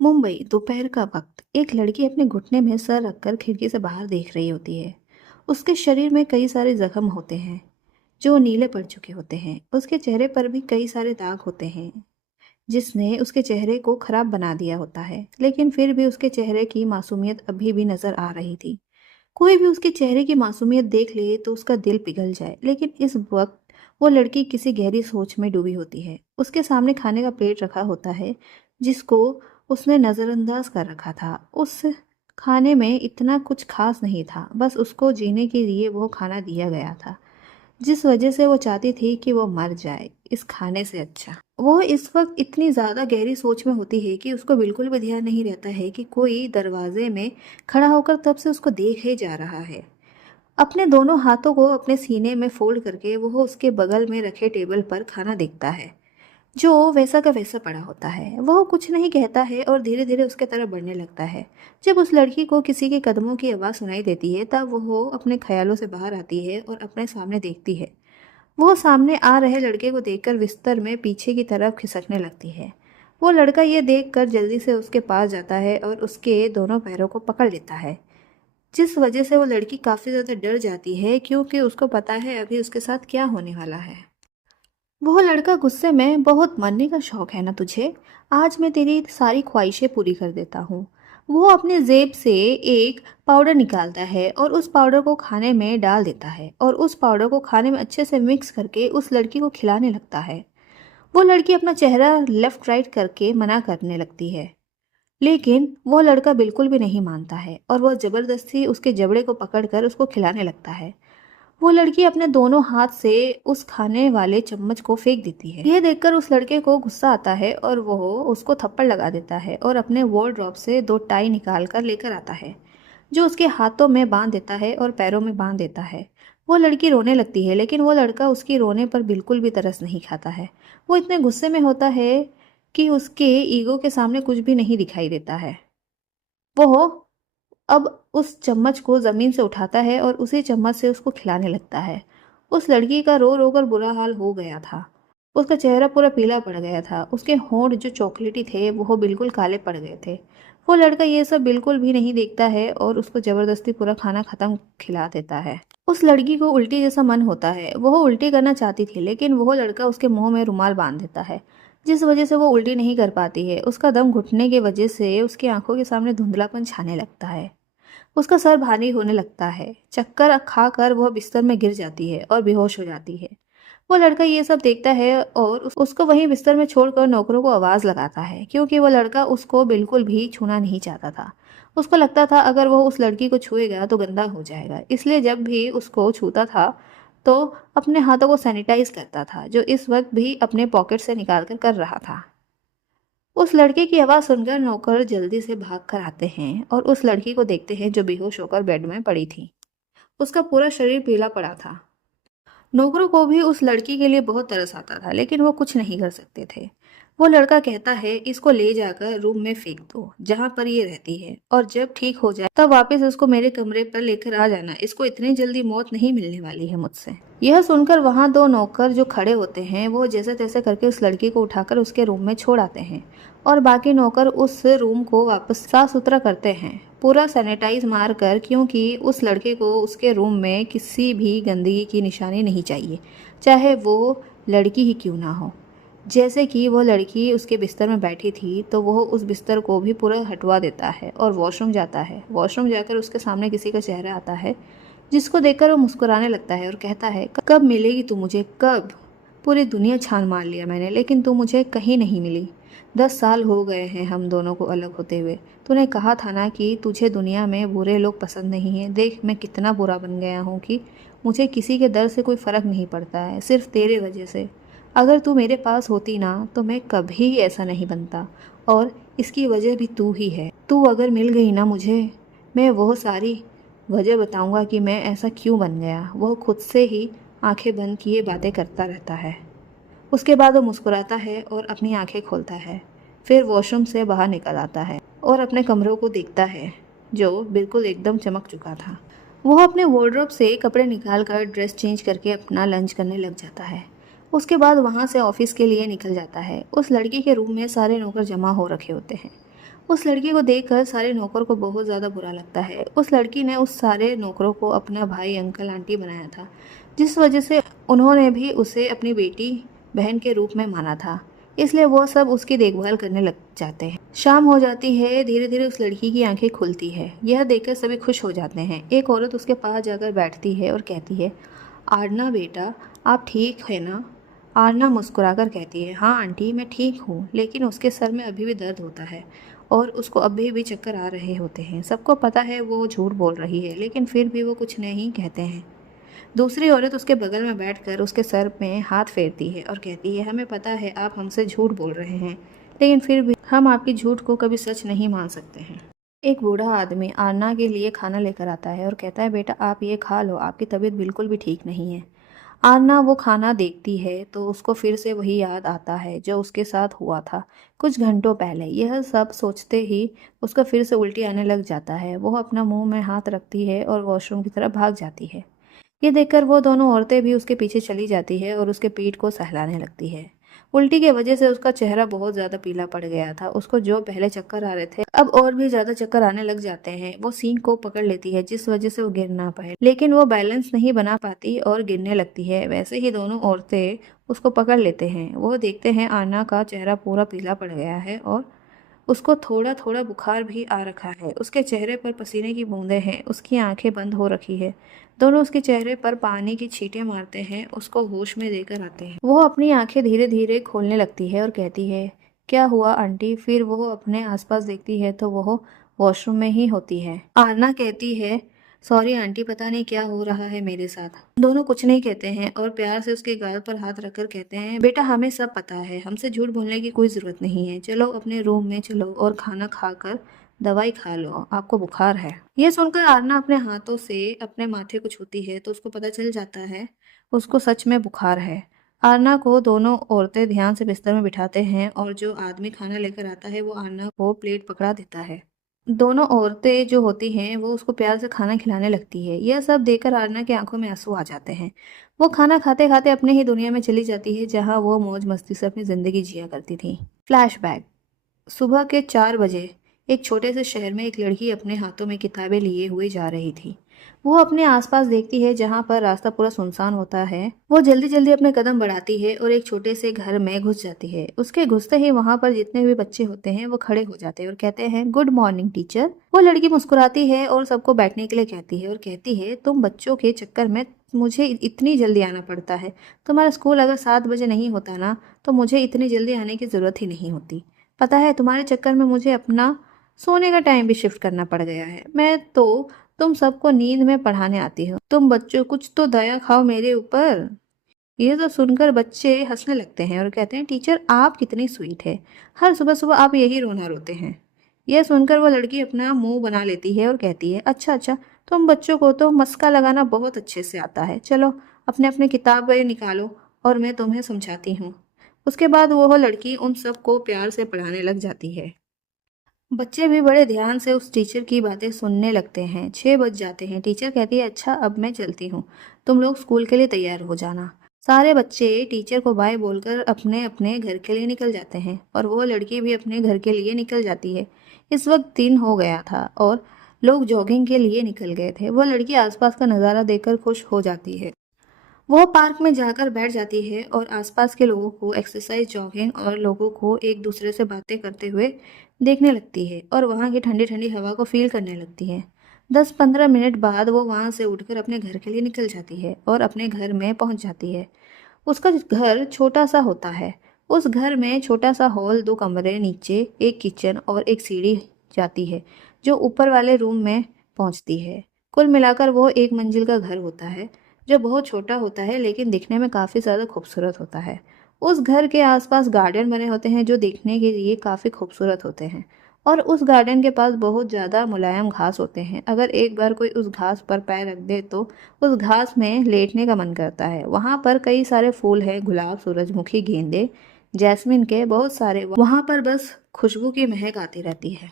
मुंबई दोपहर का वक्त। एक लड़की अपने घुटने में सर रखकर खिड़की से बाहर देख रही होती है। उसके शरीर में कई सारे जख्म होते हैं जो नीले पड़ चुके होते हैं। उसके चेहरे पर भी कई सारे दाग होते हैं जिसने उसके चेहरे को खराब बना दिया होता है, लेकिन फिर भी उसके चेहरे की मासूमियत अभी भी नजर आ रही थी। कोई भी उसके चेहरे की मासूमियत देख ले तो उसका दिल पिघल जाए, लेकिन इस वक्त वो लड़की किसी गहरी सोच में डूबी होती है। उसके सामने खाने का प्लेट रखा होता है जिसको उसने नज़रअंदाज कर रखा था। उस खाने में इतना कुछ खास नहीं था, बस उसको जीने के लिए वो खाना दिया गया था जिस वजह से वो चाहती थी कि वो मर जाए इस खाने से अच्छा। वो इस वक्त इतनी ज़्यादा गहरी सोच में होती है कि उसको बिल्कुल भी ध्यान नहीं रहता है कि कोई दरवाजे में खड़ा होकर तब से उसको देखे जा रहा है। अपने दोनों हाथों को अपने सीने में फोल्ड करके वो उसके बगल में रखे टेबल पर खाना देखता है जो वैसा का वैसा पड़ा होता है। वह कुछ नहीं कहता है और धीरे धीरे उसके तरफ बढ़ने लगता है। जब उस लड़की को किसी के कदमों की आवाज़ सुनाई देती है तब वह अपने ख्यालों से बाहर आती है और अपने सामने देखती है। वो सामने आ रहे लड़के को देखकर बिस्तर में पीछे की तरफ खिसकने लगती है। वो लड़का ये देखकर जल्दी से उसके पास जाता है और उसके दोनों पैरों को पकड़ लेता है, जिस वजह से वो लड़की काफ़ी ज़्यादा डर जाती है क्योंकि उसको पता है अभी उसके साथ क्या होने वाला है। वो लड़का गुस्से में, बहुत मरने का शौक है ना तुझे, आज मैं तेरी सारी ख्वाहिशें पूरी कर देता हूँ। वो अपने जेब से एक पाउडर निकालता है और उस पाउडर को खाने में डाल देता है और उस पाउडर को खाने में अच्छे से मिक्स करके उस लड़की को खिलाने लगता है। वो लड़की अपना चेहरा लेफ्ट राइट करके मना करने लगती है, लेकिन वो लड़का बिल्कुल भी नहीं मानता है और वह ज़बरदस्ती उसके जबड़े को पकड़कर उसको खिलाने लगता है। वो लड़की अपने दोनों हाथ से उस खाने वाले चम्मच को फेंक देती है। यह देखकर उस लड़के को गुस्सा आता है और वो उसको थप्पड़ लगा देता है और अपने वॉर्डरोब से दो टाई निकाल कर लेकर आता है जो उसके हाथों में बांध देता है और पैरों में बांध देता है। वो लड़की रोने लगती है, लेकिन वो लड़का उसकी रोने पर बिल्कुल भी तरस नहीं खाता है। वो इतने गुस्से में होता है कि उसके ईगो के सामने कुछ भी नहीं दिखाई देता है। वो अब उस चम्मच को ज़मीन से उठाता है और उसी चम्मच से उसको खिलाने लगता है। उस लड़की का रो रो कर बुरा हाल हो गया था। उसका चेहरा पूरा पीला पड़ गया था। उसके होंठ जो चॉकलेटी थे वो बिल्कुल काले पड़ गए थे। वो लड़का ये सब बिल्कुल भी नहीं देखता है और उसको ज़बरदस्ती पूरा खाना ख़त्म खिला देता है। उस लड़की को उल्टी जैसा मन होता है। वह उल्टी करना चाहती थी, लेकिन वह लड़का उसके मुंह में रुमाल बांध देता है जिस वजह से वो उल्टी नहीं कर पाती है। उसका दम घुटने की वजह से उसकी आंखों के सामने धुंधलापन छाने लगता है। उसका सर भारी होने लगता है। चक्कर खाकर वह बिस्तर में गिर जाती है और बेहोश हो जाती है। वो लड़का ये सब देखता है और उसको वहीं बिस्तर में छोड़कर नौकरों को आवाज़ लगाता है, क्योंकि वो लड़का उसको बिल्कुल भी छूना नहीं चाहता था। उसको लगता था अगर वो उस लड़की को छुएगा तो गंदा हो जाएगा, इसलिए जब भी उसको छूता था तो अपने हाथों को सैनिटाइज करता था, जो इस वक्त भी अपने पॉकेट से निकाल कर रहा था। उस लड़के की आवाज़ सुनकर नौकर जल्दी से भाग कर आते हैं और उस लड़की को देखते हैं जो बेहोश होकर बेड में पड़ी थी। उसका पूरा शरीर पीला पड़ा था। नौकरों को भी उस लड़की के लिए बहुत तरस आता था, लेकिन वो कुछ नहीं कर सकते थे। वो लड़का कहता है इसको ले जाकर रूम में फेंक दो जहाँ पर ये रहती है, और जब ठीक हो जाए तब वापस इसको मेरे कमरे पर लेकर आ जाना। इसको इतनी जल्दी मौत नहीं मिलने वाली है मुझसे। यह सुनकर वहाँ दो नौकर जो खड़े होते हैं वो जैसे तैसे करके उस लड़की को उठाकर उसके रूम में छोड़ आते हैं और बाकी नौकर उस रूम को वापस साफ सुथरा करते हैं, पूरा सैनिटाइज मार कर, क्योंकि उस लड़के को उसके रूम में किसी भी गंदगी की निशानी नहीं चाहिए, चाहे वो लड़की ही क्यों ना हो। जैसे कि वो लड़की उसके बिस्तर में बैठी थी तो वो उस बिस्तर को भी पूरा हटवा देता है और वॉशरूम जाता है। वॉशरूम जाकर उसके सामने किसी का चेहरा आता है जिसको देखकर वो मुस्कुराने लगता है और कहता है कब मिलेगी तू मुझे, कब? पूरी दुनिया छान मार लिया मैंने, लेकिन तू मुझे कहीं नहीं मिली। 10 साल हो गए हैं हम दोनों को अलग होते हुए। तूने कहा था ना कि तुझे दुनिया में बुरे लोग पसंद नहीं हैं। देख मैं कितना बुरा बन गया हूँ कि मुझे किसी के दर्द से कोई फ़र्क नहीं पड़ता है, सिर्फ तेरे वजह से। अगर तू मेरे पास होती ना तो मैं कभी ऐसा नहीं बनता, और इसकी वजह भी तू ही है। तू अगर मिल गई ना मुझे, मैं वो सारी वजह बताऊंगा कि मैं ऐसा क्यों बन गया। वह खुद से ही आंखें बंद किए बातें करता रहता है। उसके बाद वो मुस्कुराता है और अपनी आंखें खोलता है। फिर वॉशरूम से बाहर निकल आता है और अपने कमरों को देखता है जो बिल्कुल एकदम चमक चुका था। वह अपने वार्डरोब से कपड़े निकाल कर ड्रेस चेंज करके अपना लंच करने लग जाता है। उसके बाद वहाँ से ऑफिस के लिए निकल जाता है। उस लड़की के रूम में सारे नौकर जमा हो रखे होते हैं। उस लड़की को देखकर सारे नौकर को बहुत ज़्यादा बुरा लगता है। उस लड़की ने उस सारे नौकरों को अपना भाई, अंकल, आंटी बनाया था, जिस वजह से उन्होंने भी उसे अपनी बेटी बहन के रूप में माना था। इसलिए वो सब उसकी देखभाल करने लग जाते हैं। शाम हो जाती है, धीरे धीरे उस लड़की की आंखें खुलती है। यह देखकर सभी खुश हो जाते हैं। एक औरत उसके पास जाकर बैठती है और कहती है, आरना बेटा, आप ठीक है ना? आरना मुस्कुराकर कहती है, हाँ आंटी, मैं ठीक हूँ, लेकिन उसके सर में अभी भी दर्द होता है और उसको अभी भी चक्कर आ रहे होते हैं। सबको पता है वो झूठ बोल रही है, लेकिन फिर भी वो कुछ नहीं कहते हैं। दूसरी औरत उसके बगल में बैठकर उसके सर में हाथ फेरती है और कहती है, हमें पता है आप हमसे झूठ बोल रहे हैं, लेकिन फिर भी हम आपकी झूठ को कभी सच नहीं मान सकते हैं। एक बूढ़ा आदमी आरना के लिए खाना लेकर आता है और कहता है, बेटा आप ये खा लो, आपकी तबीयत बिल्कुल भी ठीक नहीं है। आरना वो खाना देखती है तो उसको फिर से वही याद आता है जो उसके साथ हुआ था कुछ घंटों पहले। यह सब सोचते ही उसको फिर से उल्टी आने लग जाता है। वो अपना मुंह में हाथ रखती है और वॉशरूम की तरफ भाग जाती है। ये देखकर वो दोनों औरतें भी उसके पीछे चली जाती है और उसके पीठ को सहलाने लगती है। उल्टी की वजह से उसका चेहरा बहुत ज्यादा पीला पड़ गया था। उसको जो पहले चक्कर आ रहे थे अब और भी ज्यादा चक्कर आने लग जाते हैं। वो सींग को पकड़ लेती है जिस वजह से वो गिर ना पाए, लेकिन वो बैलेंस नहीं बना पाती और गिरने लगती है। वैसे ही दोनों औरतें उसको पकड़ लेते हैं। वो देखते हैं आना का चेहरा पूरा पीला पड़ गया है और उसको थोड़ा थोड़ा बुखार भी आ रखा है। उसके चेहरे पर पसीने की बूंदें हैं, उसकी आंखें बंद हो रखी है। दोनों उसके चेहरे पर पानी की छींटें मारते हैं, उसको होश में देकर आते हैं। वो अपनी आंखें धीरे धीरे खोलने लगती है और कहती है, क्या हुआ आंटी? फिर वो अपने आसपास देखती है तो वो वॉशरूम में ही होती है। आरना कहती है, सॉरी आंटी, पता नहीं क्या हो रहा है मेरे साथ। दोनों कुछ नहीं कहते हैं और प्यार से उसके गाल पर हाथ रखकर कहते हैं, बेटा हमें सब पता है, हमसे झूठ बोलने की कोई ज़रूरत नहीं है। चलो अपने रूम में चलो और खाना खाकर दवाई खा लो, आपको बुखार है। यह सुनकर आरना अपने हाथों से अपने माथे को छूती है तो उसको पता चल जाता है उसको सच में बुखार है। आरना को दोनों औरतें ध्यान से बिस्तर में बिठाते हैं और जो आदमी खाना लेकर आता है वो आरना को प्लेट पकड़ा देता है। दोनों औरतें जो होती हैं वो उसको प्यार से खाना खिलाने लगती है। यह सब देखकर आरना की आंखों में आंसू आ जाते हैं। वो खाना खाते खाते अपने ही दुनिया में चली जाती है जहां वो मौज मस्ती से अपनी जिंदगी जिया करती थी। फ्लैशबैक। सुबह के 4 बजे एक छोटे से शहर में एक लड़की अपने हाथों में किताबें लिए हुए जा रही थी। वो अपने आसपास देखती है, जहाँ पर रास्ता पूरा सुनसान होता है। वो जल्दी जल्दी अपने कदम बढ़ाती है और एक छोटे से घर में घुस जाती है। उसके घुसते ही वहाँ पर जितने भी बच्चे होते हैं वो खड़े हो जाते हैं और कहते हैं, गुड मॉर्निंग टीचर। वो लड़की मुस्कुराती है और सबको बैठने के लिए कहती है और कहती है, तुम बच्चों के चक्कर में मुझे इतनी जल्दी आना पड़ता है। तुम्हारा स्कूल अगर 7 बजे नहीं होता ना तो मुझे इतनी जल्दी आने की ज़रूरत ही नहीं होती। पता है, तुम्हारे चक्कर में मुझे अपना सोने का टाइम भी शिफ्ट करना पड़ गया है। मैं तो तुम सबको नींद में पढ़ाने आती हो। तुम बच्चों कुछ तो दया खाओ मेरे ऊपर। ये तो सुनकर बच्चे हंसने लगते हैं और कहते हैं, टीचर आप कितनी स्वीट है, हर सुबह सुबह आप यही रोना रोते हैं। यह सुनकर वो लड़की अपना मुंह बना लेती है और कहती है, अच्छा अच्छा, तुम बच्चों को तो मस्का लगाना बहुत अच्छे से आता है। चलो अपने अपने किताबें निकालो और मैं तुम्हें समझाती हूँ। उसके बाद वो लड़की उन सबको प्यार से पढ़ाने लग जाती है। बच्चे भी बड़े ध्यान से उस टीचर की बातें सुनने लगते हैं। 6 बज जाते हैं। टीचर कहती है, अच्छा अब मैं चलती हूँ, तुम लोग स्कूल के लिए तैयार हो जाना। सारे बच्चे टीचर को बाय बोलकर अपने अपने घर के लिए निकल जाते हैं और वो लड़की भी अपने घर के लिए निकल जाती है। इस वक्त दिन हो गया था और लोग जॉगिंग के लिए निकल गए थे। वो लड़की आसपास का नज़ारा देखकर खुश हो जाती है। वो पार्क में जाकर बैठ जाती है और आसपास के लोगों को एक्सरसाइज, जॉगिंग और लोगों को एक दूसरे से बातें करते हुए देखने लगती है और वहाँ की ठंडी ठंडी हवा को फील करने लगती है। 10-15 मिनट बाद वो वहाँ से उठकर अपने घर के लिए निकल जाती है और अपने घर में पहुँच जाती है। उसका घर छोटा सा होता है। उस घर में छोटा सा हॉल, 2 कमरे, नीचे एक किचन और एक सीढ़ी जाती है जो ऊपर वाले रूम में पहुँचती है। कुल मिलाकर वो एक मंजिल का घर होता है जो बहुत छोटा होता है लेकिन दिखने में काफ़ी ज़्यादा खूबसूरत होता है। उस घर के आसपास गार्डन बने होते हैं जो देखने के लिए काफ़ी खूबसूरत होते हैं और उस गार्डन के पास बहुत ज़्यादा मुलायम घास होते हैं। अगर एक बार कोई उस घास पर पैर रख दे तो उस घास में लेटने का मन करता है। वहाँ पर कई सारे फूल हैं, गुलाब, सूरजमुखी, गेंदे, जैस्मिन के बहुत सारे। वहाँ पर बस खुशबू की महक आती रहती है।